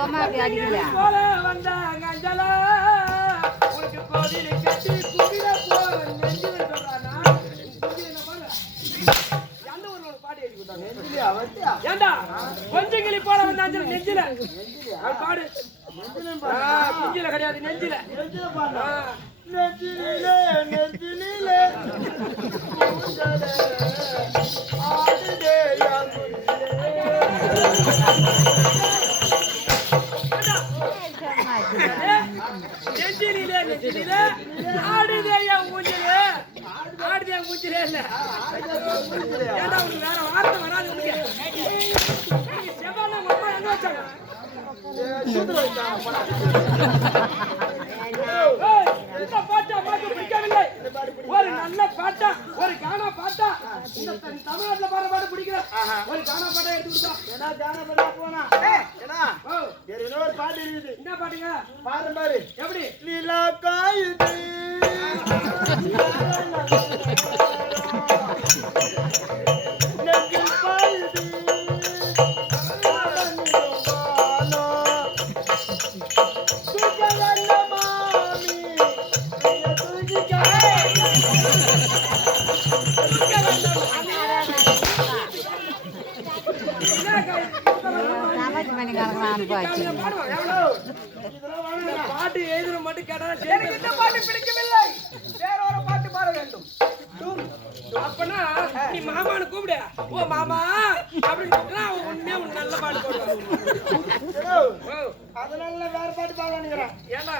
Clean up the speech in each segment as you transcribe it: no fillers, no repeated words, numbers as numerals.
சும்மா அப்படி அடிக்கல போல வந்தாங்க அஞ்சலா உனக்கு கோவிலை கட்டி குடில போற நெஞ்சில சொல்றானா குடில பாரு எந்த ஊர்ல பாட்டு எழுதி கொடுத்தாங்க நெஞ்சில அவத்தியா ஏண்டா கொஞ்சம் கிளி போல வந்த அஞ்சல நெஞ்சில அது பாடு நெஞ்சில கிடையாது நெஞ்சில நெஞ்சில பாடு நெஞ்சிலே நெஞ்சிலே ஆடுதே நெஞ்சிலே நெஞ்சிலே ஆடுதேயா மூஞ்சிலே ஆடுதேயா மூஞ்சிலே இல்ல ஏண்டா உனக்கு வேற வார்த்தை வராது உனக்கு செவ்வாழை அம்மா எங்க வச்சாங்க இந்த பாட்டா பாட்டு பிடிக்கவில்லை ஒரு நல்ல பாட்டா ஒரு கானா பாட்டா இந்த தமிழ்நாட்டுல பாடுற பாட்டு பிடிக்கல ஒரு கானா பாட்டா எடுத்து கொடுத்தா ஏன்னா கானா பாட்டா போனா ஏன்னா இன்னொரு பாட்டு இருக்குது என்ன பாட்டுங்க பாரு பாரு எப்படி லீலா காயுது பாட்டு எழுதுற மட்டும் கேட்டா இந்த பாட்டு பிடிக்கவில்லை வேற ஒரு பாட்டு பாட வேண்டும் அப்பனா நீ மாமான்னு கூப்பிடு ஓ மாமா அப்படின்னு கூப்பிட்டா அவன் உண்மையா உன் நல்ல பாட்டு போடுவான் அதனால வேற பாட்டு பாடலான்னு ஏன்னா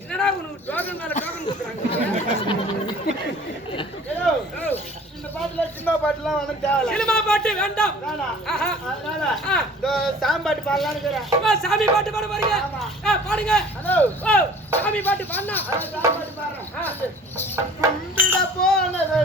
என்னடா உனக்கு டோக்கன் மேல டோக்கன் கொடுக்குறாங்க இந்த பாட்டுல சினிமா பாட்டுலாம் ஒன்றும் தேவை சினிமா பாட்டு வேண்டாம் அதனால சாமி பாட்டு பாடலான்னு சாமி பாட்டு பாட பாருங்க பாடுங்க ஹலோ சாமி பாட்டு பாடுனா சாமி பாட்டு பாடுறேன் கும்பிட போனதோ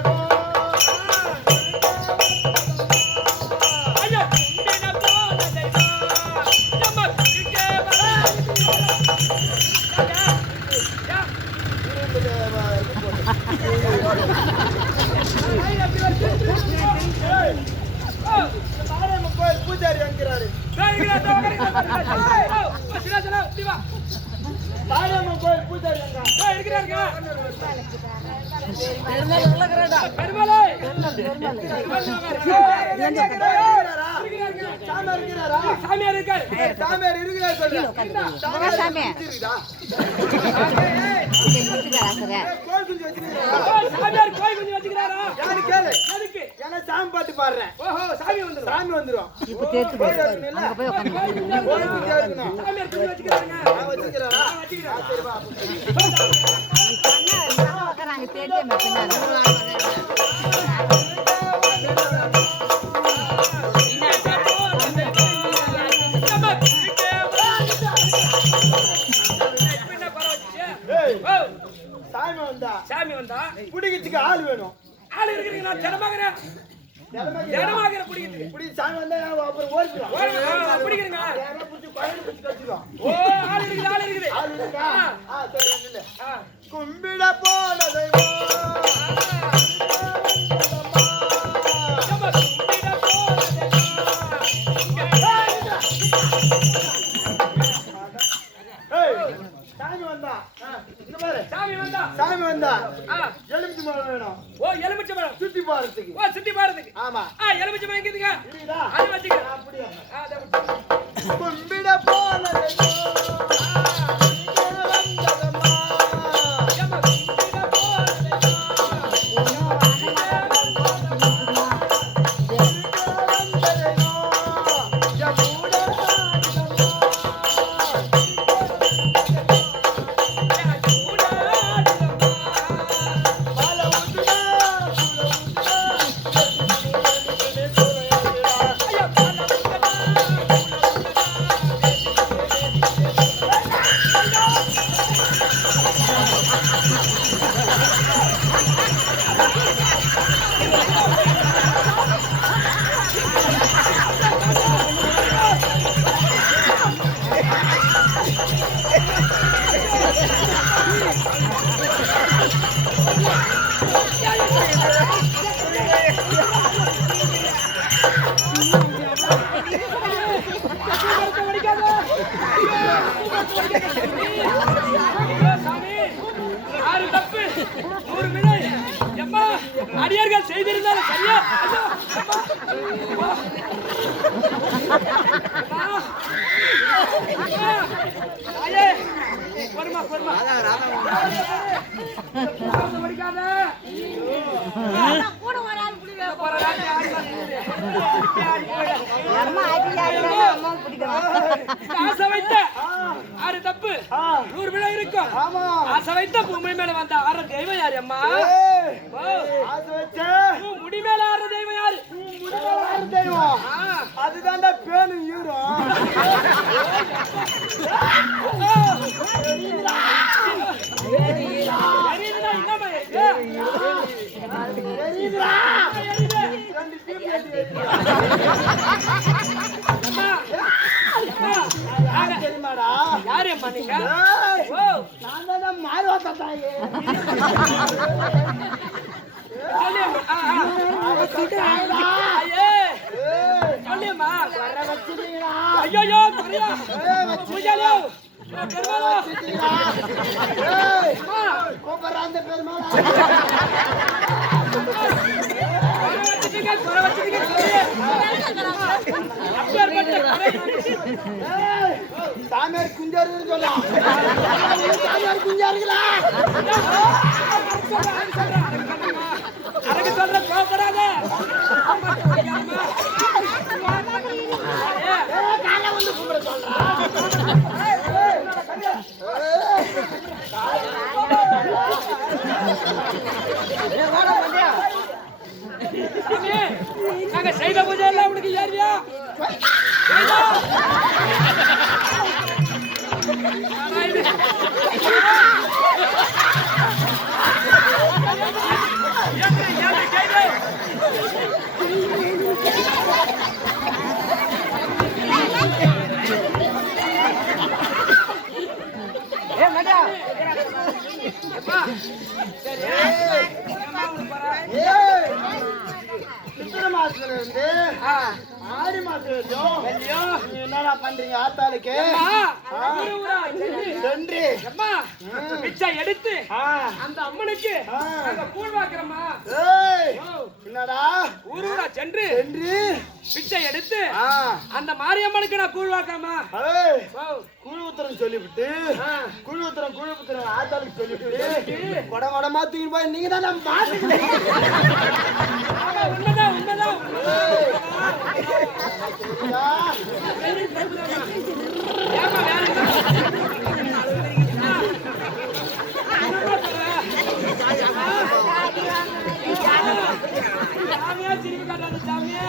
பூஜாரி வாங்கிறாரு கோயில் பூஜாரி சாமியார் இருக்காரு சாமியார் இருக்கிறார் சாமியார் கோயில் குஞ்சு வச்சுக்கிறாரா யாரு கேளு எதுக்கு ஏன்னா சாமி பாட்டு பாடுறேன் ஓஹோ சாமி வந்துரும் இப்ப தேத்து போய் அங்க போய் உட்கார்ந்து சாமியார் குஞ்சு வச்சுக்கிறாங்க வச்சுக்கிறாரா சரி வா சொன்னா உட்காராங்க தேடியே மத்தனால சாமி வந்தா புடிக்கிறதுக்கு ஆள் வேணும் ஆள் இருக்குறீங்க நான் ஜனமாகறேன் ஜனமாகற புடிக்கிறதுக்கு புடி சாமி வந்தா அப்புறம் ஓடிடுவோம் புடிக்கிறீங்க யாரோ புடி கோயில் புடி கட்டிடுவோம் ஓ ஆள் இருக்குது ஆள் இருக்கா சரி இல்ல கும்பிட போன தெய்வம் சாமி வந்தா எலுமிச்சை மரம் வேணும் ஓ எலுமிச்சை மரம் சுத்தி பாறதுக்கு ஆமா எலுமிச்சை மரம் இருக்குதுங்க அது வச்சுக்கிறேன் அப்படியே கும்பிட போனது 100 விழை எம்மா அடியார்கள் செய்திருந்தாலும் சரியா பொறுமா பொறுமா ஆசை வைத்த ஆறு தப்பு 100 விழா இருக்கும். ஆசை வைத்த பூமி மேல வந்த ஆறு தெய்வம் யாரு அம்மா? முடி மேல ஆறு தெய்வம் யாரு? தெய்வம் அதுதான்டா பேனு ஈரும். யாரு அம்மா நீங்க? நான் தான் மாறுவாத்தா தாயே. சொல்லியம்மா வர வச்சுட்டீங்களா? ஐயோ பூஜாலியோ கூப்பிடுறான் பெருமாள். சாமியார் குஞ்சாரு சொல்லலாம். சாமியார் குஞ்சாருங்களா? அதுக்கு சொல்ற கோபப்படாத. காலை வந்து கூப்பிட சொல்றான். நாங்க செய்த பூஜை எல்லாம் உனக்கு ஏறியா? மாசத்துல இருந்து ஆடி மாசம் வரைக்கும் என்னடா பண்றீங்க? ஆத்தாளுக்கு நன்றி பிச்சை எடுத்து அந்த அம்மனுக்கு கூழ் வாக்குறோமா? என்னடா ஊரூரா சென்று பிச்சை எடுத்து அந்த மாரியம்மனுக்கு நான் கூழ் வாக்காமா? குழு உத்தரம் சொல்லிவிட்டு குழு உத்தரம் ஆத்தாளுக்கு சொல்லிவிட்டு கொடமா தூக்கி போய் நீங்க தான் நம்ம பாத்துக்கிட்டீங்க. உண்மைதான் உண்மைதான். சாமியா திரும்பி காட்டாத சாமியா.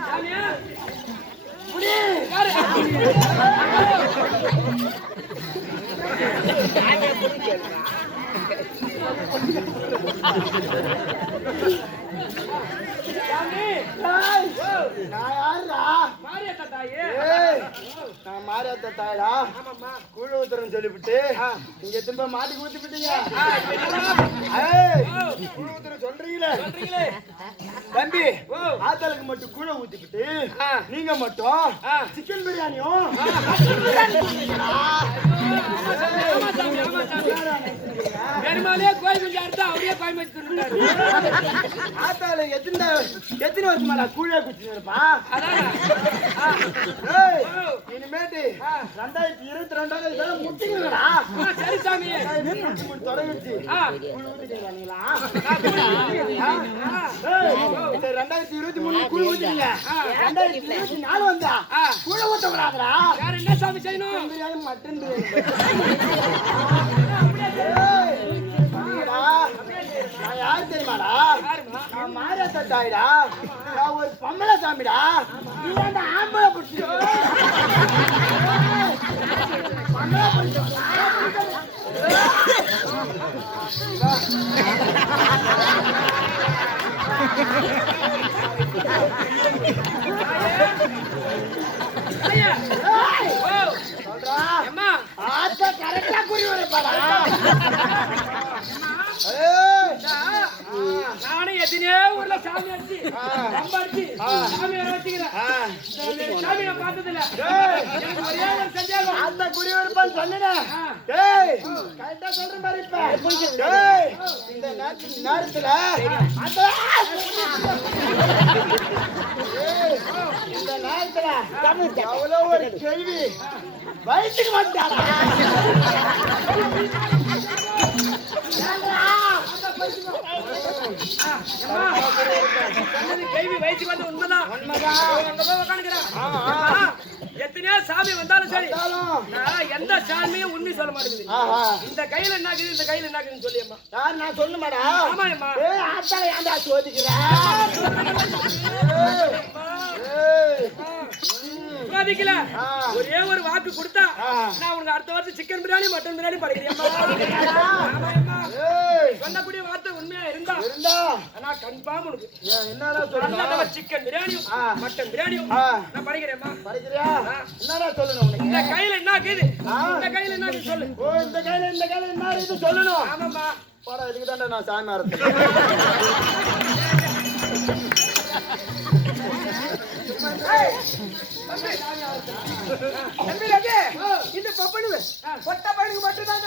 சாமியா நான் யாருடா? மாரியத்தா தாயே. நான் மாரியாத்தா தாயடா. கூழ் ஊத்துறேன்னு சொல்லிவிட்டு நீங்க திரும்ப மாட்டி குடிச்சு விட்டீங்க. கூழ் ஊத்துறேன் சொல்றீங்களே தம்பி. ஆத்தாளுக்கு மட்டும் கூழ ஊத்திக்கிட்டு நீங்க மட்டும் சிக்கன் பிரியாணியும் பெருமாளே கோயில் குஞ்சா இருந்தா அவரே கோயில் வச்சு ஆத்தாளு எத்தனை வருஷமாடா கூழே குடிச்சுருப்பா? இனிமேட்டு 2022 முட்டிங்களா? சரி சாமி தொடங்கிடுச்சு. 2023 கூழ் ஊத்திங்க. 2024 வந்தா கூழ ஊத்த கூடாதுடா. வேற என்ன சாமி செய்யணும்? பிரியாணி மட்டன் நான் யாரு தெரியுமாடா? நான் மாரியாத்தா தாய்டா. நான் ஒரு பொம்பளை சாமிடா. நீ அந்த ஆம்பளை பிடிச்சி சொல்றா ஆத்தா கரெக்டா குறி வரப்பாடா. நானே எத்தனையோ ஊர்ல சாமி அடிச்சு சாமி வச்சுக்கிறேன். சாமி பார்த்ததில்ல. டேய், எனக்கு ஒரே ஒரு சந்தேகம். அந்த குடியிருப்பான்னு சொன்னேனே. டேய், கரெக்டா சொல்றேன் பாரு இப்ப. டேய், இந்த நேரத்துல அந்த டேய், இந்த நேரத்துல அவ்வளோ ஒரு கேள்வி வயிற்றுக்கு வந்துட்டாரா? சொன்னது கேள்வி வயிற்றுக்கு வந்து உண்மைதான். அங்க போய் உட்காந்துக்கிறேன். எத்தனையோ சாமி வந்தாலும் சரி, நான் எந்த சாமியும் உண்மை சொல்ல மாட்டேங்குது. ஆஹா. இந்த கையில என்ன இருக்குது, இந்த கையில என்ன இருக்குதுன்னு சொல்லியம்மா. யார் நான் சொல்லுமாடா? ஆமாயம்மா. ஏய், ஆத்தால ஏன்டா சோதிக்கிறேன்? சோதிக்கல. ஒரே ஒரு வாக்கு கொடுத்தா நான் உனக்கு அடுத்த வருஷம் சிக்கன் பிரியாணி மட்டன் பிரியாணி படைக்கிறேன். சொன்னக்கூடிய வார்த்தை உண்மையா இருந்தா நான் கன்ஃபார்ம் உனக்கு என்னடா நல்ல சொல்லணும்? சிக்கன் பிரியாணியும் மட்டன் பிரியாணியும் நான் படிக்கிறேம்மா. படிக்கிறியா? என்னடா சொல்லணும் உனக்கு? இந்த கையில என்ன இருக்குது, இந்த கையில என்ன இருக்குது சொல்லு. ஓ, இந்த கையில என்ன இது சொல்லணும்? ஆமாம்மா. போடா, இதுக்கு தான்டா நான் சாமி ஆரம்பிச்சேன். இந்த பப்பனு பொட்ட பையனுக்கு மட்டும் தான்